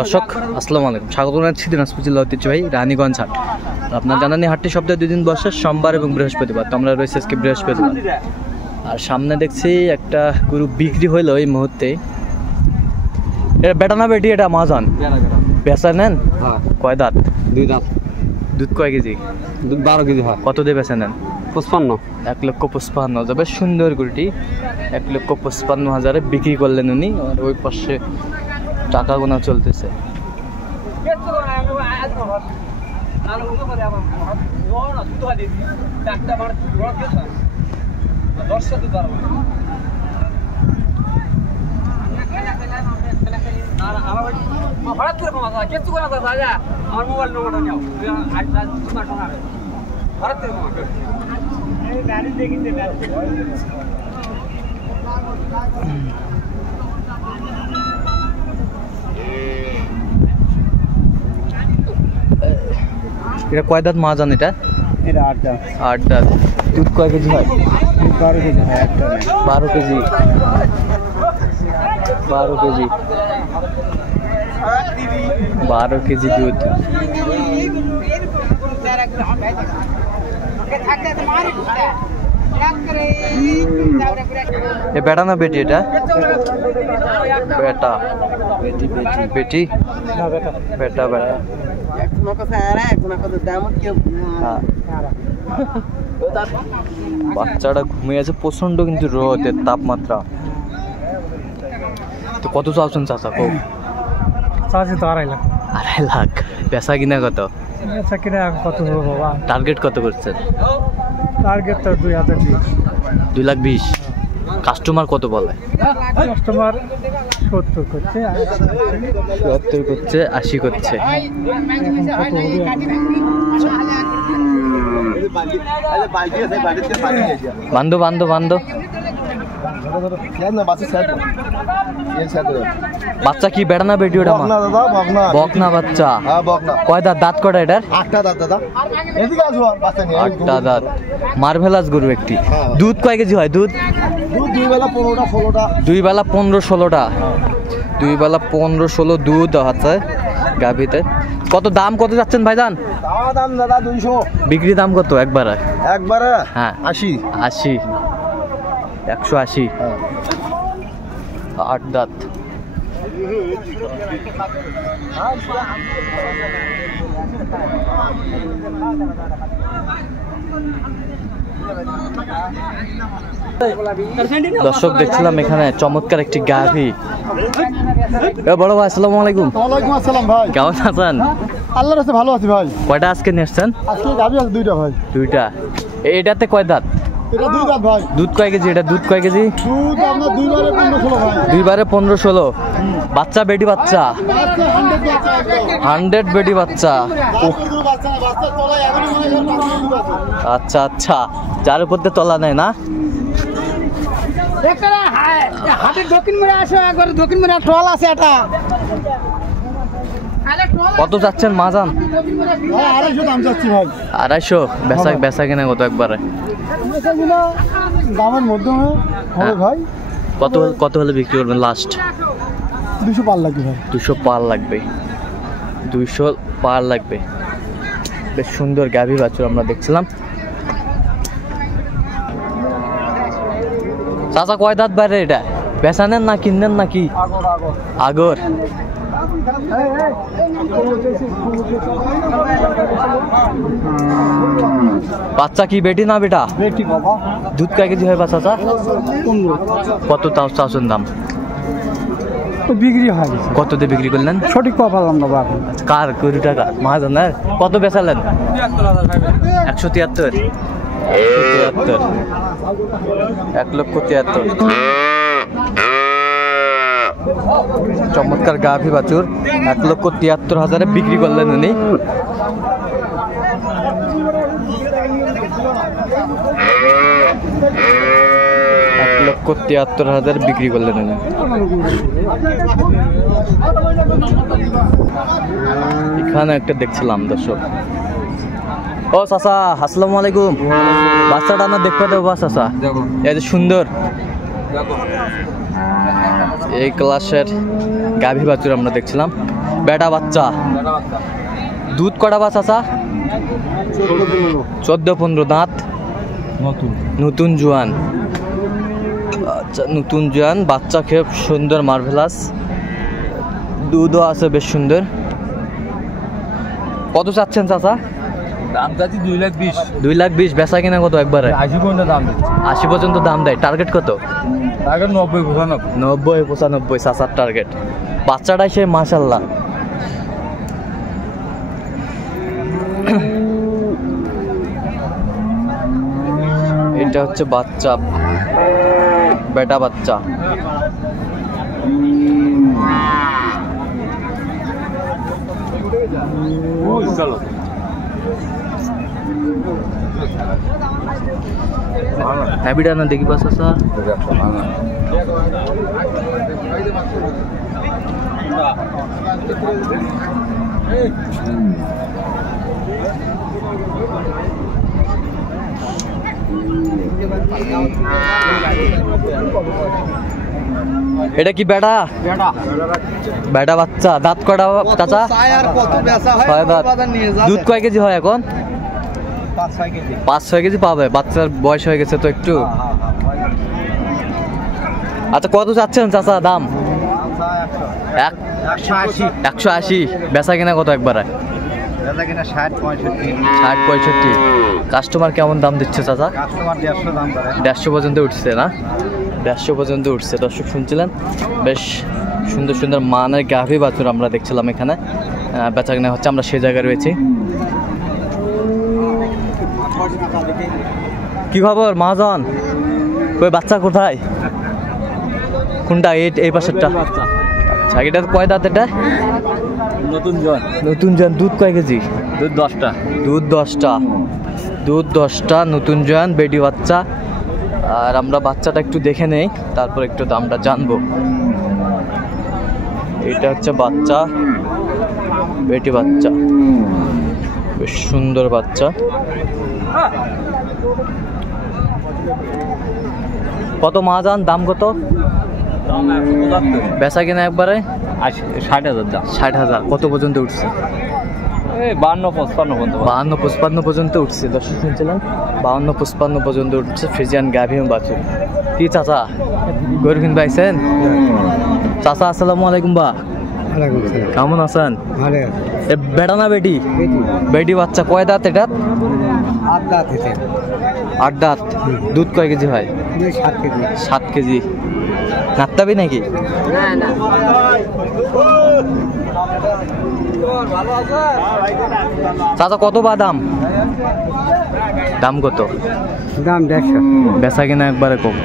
দর্শক আসসালামু আলাইকুম, স্বাগত জানাচ্ছি দিনাজপুর জেলা ঐতিহ্যবাহী রানীগঞ্জ হাট। আপনার জানেন এই হাটটি সপ্তাহে 2 দিন বসে, সোমবার এবং বৃহস্পতিবার। তো আমরা রয়েছে আজকে বৃহস্পতিবার। আর সামনে দেখছি একটা গরু বিক্রি হইলো এই মুহূর্তে। এটা বেটা না বেটি? এটা মাজান বেচা নেন? কয় দাঁত? 2 দাঁত। দুধ কয় কেজি? দুধ 12 কেজি হয়। কত দিয়ে বেচা নেন? 55। 1,55,000। বেশ সুন্দর গরুটি 1,55,000 বিক্রি করলেন উনি। আর ওই পাশে টাকা গোনা চলতেছে। এটা কয় দাঁত মাজান? এটা 8 দাঁত। 8 দাঁত। দুধ কয় কেজি হয়? 12 কেজি হয়। 12 কেজি। 12 কেজি। 12 কেজি দুধ। এ বেটা না বেটি? এটা বেটা। বেটি বেটি বেটি বেটা বেটা। বাচ্চাটা ঘুমিয়ে আছে, প্রচন্ড কিন্তু রোদের তাপমাত্রা। তো কত চাচ্ছেন চাচা? চাচি তো 2.5 লাখ। 2.5 লাখ। বেচা কিনা কত? বেচা কিনা কত হবে বাবা? টার্গেট কত করছেন? টার্গেট তো 2,20,000। 2,20,000। কাস্টমার কত বলে? কাস্টমার 70 করছে, 70 করছে, 80 করছে। বান্ধব বান্ধব বান্ধব। বাচ্চা কি বেড়া না বেটি? ওটা বকনা বাচ্চা। কয় দাঁত? দাঁত কটা এটার? 8টা দাঁত দাদা। 8টা দাঁত। মার্ভেলাস গরু একটি। দুধ কয় কেজি হয়? দুধ 2 বেলা 15টা 16টা। 2 বেলা 15-16টা। 2 বেলা 15-16 দুধ আছে গাভীতে। কত দাম কত যাচ্ছেন ভাইজান? দাম দাদা 200। বিক্রি দাম কত একবারে? হ্যাঁ 80। 180। 8 দাঁত। দর্শক দেখছিলাম এখানে চমৎকার একটি গাভী। বড় ভাই আসসালামু আলাইকুম। ওয়ালাইকুম আসসালাম ভাই। কেমন আছেন? আল্লাহর রাস্তায় ভালো আছি ভাই। কয়টা আজকে নিয়ে আসছেন? আজকে গাভী আছে 2টা ভাই। 2টা। এটাতে কয় দাঁত? এটা 2 দাঁত ভাই। দুধ কয় কেজি? এটা দুধ কয় কেজি? দুধ আপনার 2 বারে 15-16 ভাই। 2 বারে 15-16। বাচ্চা বেটি বাচ্চা? 100 বেটি বাচ্চা। আচ্ছা আচ্ছা, যার উপর দিয়ে তলা নেয় না? কত যাচ্ছেন মাজান? 250 দাম চাচ্ছি ভাই। 250। বেচা কিনা কত একবারে? দামের মধ্যে হবে ভাই। কত হলে বিক্রি করবেন লাস্ট? 200 পার লাগবে ভাই। 200 পার লাগবে। 200 পার লাগবে। বেশ সুন্দর গাভী বাছুর আমরা দেখছিলাম। চাচা কয় দাঁত বাইরে? এটা বেচা নেন না কিনেন নাকি? আগর। বাচ্চা কি বেটি না বেটা? বেটি বাবা। দুধ কয় কেজি হয় বাচ্চা? 15। কত তাও চাচ্ছেন দাম? বিক্রি হয়। কত দিয়ে বিক্রি করলেন? সঠিক কথা বললাম না বাবা। কার? 20 টাকা মাহাজনের। কত বেচালেন? 173। 1,73,000। চমৎকার গাভী বাছুর 1,73,000 বিক্রি করলেন উনি। 1,73,000 বিক্রি করলেন উনি। এখানে একটা দেখছিলাম দর্শক। ও চাচা আসসালামু আলাইকুম। বাচ্চাটা না দেখতে দেবো চাচা? এই যে সুন্দর এই ক্লাসের গাভী বাছুর আমরা দেখছিলাম। বেটা বাচ্চা, দুধ কটা বাচ্চা চাচা? 14-15 দাঁত, নতুন জোয়ান। আচ্ছা, নতুন জোয়ান বাচ্চা খেয়ে সুন্দর মার্ভেলাস, দুধও আছে বেশ সুন্দর। কত চাচ্ছেন চাচা? দাম চাচ্ছি 2,20,000। 2,20,000। বেচা কিনা কত একবারে? 80 পর্যন্ত দাম দিচ্ছে। 80 পর্যন্ত দাম দেয়। টার্গেট কত? আগে 90-95। 90-95 চাচার টার্গেট। বাচ্চাটাই সে মাশাল্লাহ। এটা হচ্ছে বাচ্চা, বেটা বাচ্চা। হ্যাবিটা না দেখি পাস আসা। এটা কি বেটা? বেটা বাচ্চা। দাঁত কটা চাচা? 6 দাঁত। দুধ কয় কেজি হয় এখন? 5-6 কেজি পাবে। বাচ্চার বয়স হয়ে গেছে তো একটু। আচ্ছা, কত চাচ্ছেন চাচা দাম? 180। বেচা কিনা কত একবারে? 60-65। কাস্টমার কেমন দাম দিচ্ছে চাচা? 150 পর্যন্ত উঠছে না? 150 পর্যন্ত উঠছে। দর্শক শুনছিলেন, বেশ সুন্দর সুন্দর মানের গাভী বাছুর আমরা দেখছিলাম এখানে। বেচা কিনা হচ্ছে, আমরা সে জায়গায় রয়েছি। কি খবর মহাজন? কই বাচ্চা কোথায়? কোনটা? এই পাশেরটা। আচ্ছা, এটা কয় দাঁত? এটা নতুন জন। নতুন জন। দুধ কয় কেজি? দুধ 10টা। দুধ 10টা। দুধ 10টা, নতুন জন, বেটি বাচ্চা। আর আমরা বাচ্চাটা একটু দেখে নেই, তারপর একটু দামটা জানবো। এটা হচ্ছে বাচ্চা, বেটি বাচ্চা, বেশ সুন্দর বাচ্চা। কত মহাজন? দাম কত? বেচা কিনা একবারে 60,000 দাম। 60,000। কত পর্যন্ত উঠছে? 52-55 পর্যন্ত। 52-55 পর্যন্ত উঠছে। দর্শক শুনছিলেন, 52-55 পর্যন্ত উঠছে ফ্রিজিয়ান গাভী এবং বাছুর। কি চাচা গরু কিনতে আইছেন? চাচা আসসালামু আলাইকুম। বা কেমন আছেন? এ বেটা না বেটি? বেটি বাচ্চা। কয় দাঁত এটা? 8 দাঁত। দুধ কয় কেজি হয়? 7 কেজি। নাত্তাবি নাকি? চাচা কত বা দাম? দাম কত? দাম 150। বেচা কিনা একবারে কম?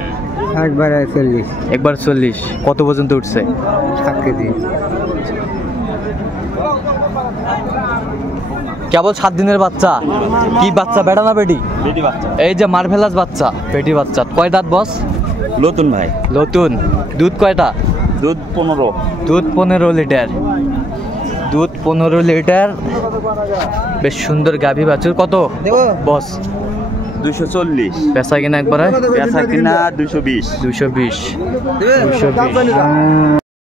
একবারে 40। একবার 40। কত পর্যন্ত উঠছে? 7 কেজি। কেবল 7 দিনের বাচ্চা। কি বাচ্চা? বেটা না বেটি? এই যে মার্ভেলাস বাচ্চা, বেটি বাচ্চা। কয় দাঁত বস? নতুন ভাই। নতুন। দুধ কয়টা? দুধ 15। দুধ 15 লিটার। দুধ 15 লিটার। বেশ সুন্দর গাভী বাছুর। কত বস? 240। বেচা কিনা একবারে? বেচা কিনা 220। 220।